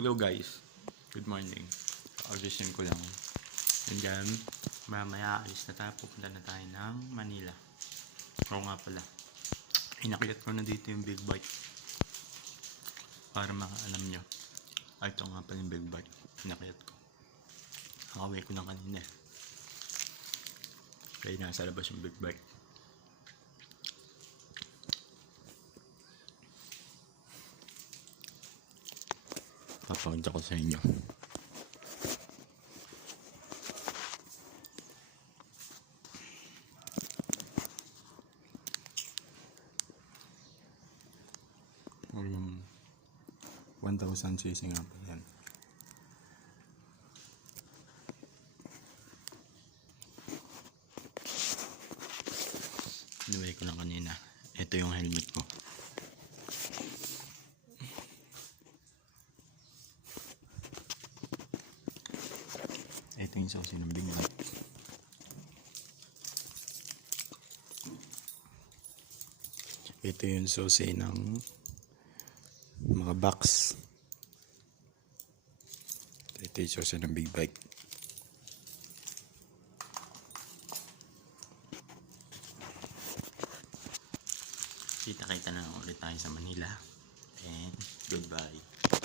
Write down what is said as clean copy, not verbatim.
Hello guys, good morning. Audition ko lang. And then, mamaya alis na tayo, pupunta na tayo ng Manila. Oo nga pala, inakyat ko na dito yung big bike para makaalam nyo. Ito nga pala yung big bike, inakyat ko. Nakaway ko lang kanina. Kaya nasa labas yung big bike. Papakita ko sa inyo. O yung 1,000cc nga po yan. Inuwi ko lang kanina. Ito yung helmet ko. Ito yung susi ng big bike. Ito yung susi ng mga box. Ito yung susi ng big bike. Kita-kita na ulit tayo sa Manila. And goodbye.